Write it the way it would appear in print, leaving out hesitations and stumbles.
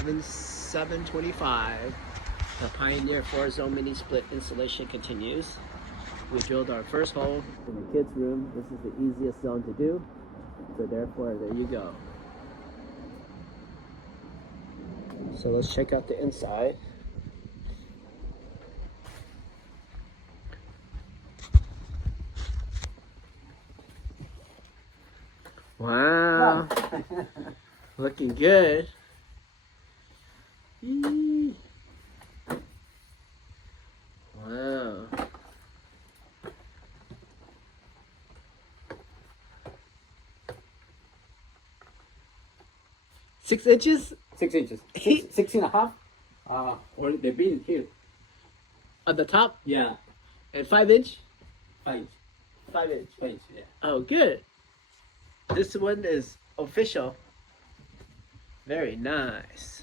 11/7/25. The Pioneer 4-zone mini split installation continues. We drilled our first hole in the kids' room. This is the easiest zone to do. So therefore, there you go. So let's check out the inside. Wow. Looking good. Eee. Wow. Six inches 6 inches. 6.5. Only the beam here. at the top Yeah. and 5 inch. 5 inch. 5 inch. 5 inch. Yeah. Oh, good. This one is official. Very nice.